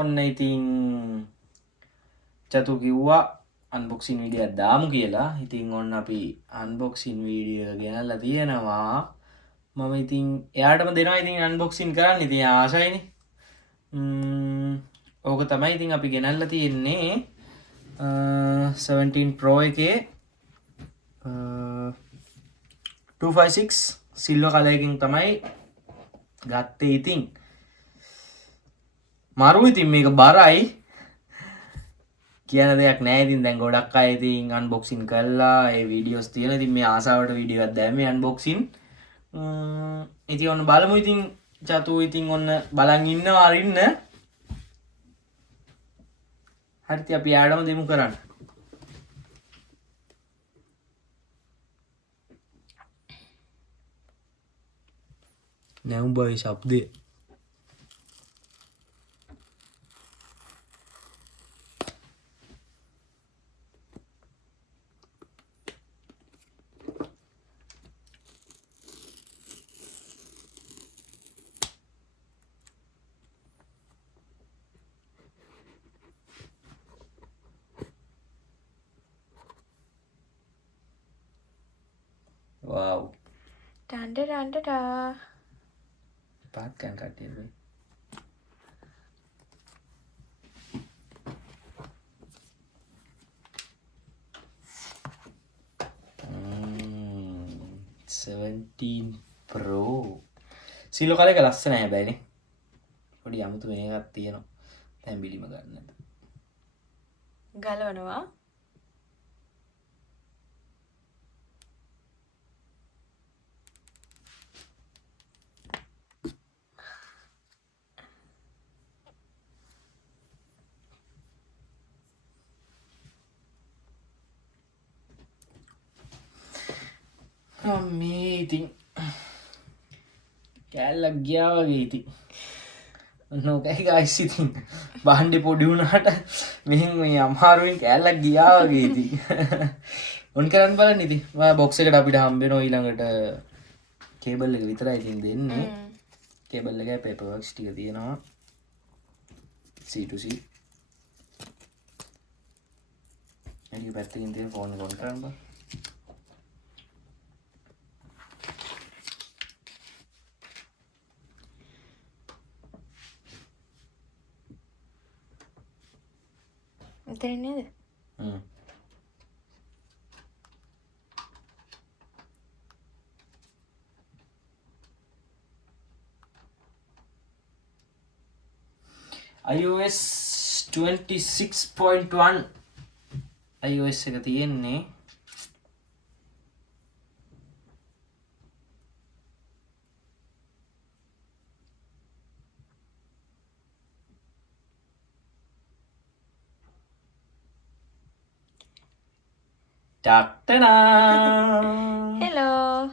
ඔන්න ඉතින් චතු කිව්වා අන්බොක්සින් වීඩියෝ දාමු කියලා. ඉතින් ඔන්න අපි අන්බොක්සින් වීඩියෝ ගෙනල්ලා තියෙනවා. මම ඉතින් එයාටම දෙනවා ඉතින් අන්බොක්සින් කරන්න. ඉතින් ආසයිනේ. ඕක තමයි ඉතින් අපි ගෙනල්ලා තියෙන්නේ 17 Pro එකේ 256 සිල්වර් කලර් එකකින් තමයි ගත්තේ. ඉතින් මරු ඉතින් මේක බරයි කියන දෙයක් නෑ. ඉතින් දැන් ගොඩක් අය ඉතින් අන්බොක්සින් කළා ඒ වීඩියෝස් තියෙනවා. ඉතින් මේ ආසාවට වීඩියෝ එකක් දැම්මේ අන්බොක්සින්. ඉතින් ඔන්න බලමු. ඉතින් චතු ඉතින් ඔන්න බලන් ඉන්නවා අරින්න. හරිද අපි යාඩම දෙමු කරන්න. නැවුම්බයි ශබ්දේ wow ටන්ඩ පාත් ගන්න කට්ටිය වෙයි. Mm, 17 Pro සිල්වර් කලර් එක ලස්සනයි හැබැයිනේ. පොඩි අමුතු වෙන එකක් තියෙනවා. දැන් බිලිම ගන්නද ගලවනවා. මේ ඉතින් කෑල්ලක් ගියා වගේ. ඉතින් නොකයි ගයිස් ඉතින් බාණ්ඩේ පොඩි වුණාට මෙහෙන් මේ අමාරුවෙන් කෑල්ලක් ගියා වගේ. ඉතින් ඔන් කරන් බලන්න. ඉතින් ඔයා බොක්ස් එකට අපිට හම්බ වෙනවා ඊළඟට කේබල් එක විතරයි ඉතින් දෙන්නේ. කේබල් එකයි පේපර් වර්ක්ස් ටික තියෙනවා C to C. එළිය පැත්තකින් තියෙන ෆෝන් එක ඔන් කරන්න බා. මෙතන නේද? iOS 26.1 iOS එක තියෙන්නේ. ටක්ටනා හෙලෝ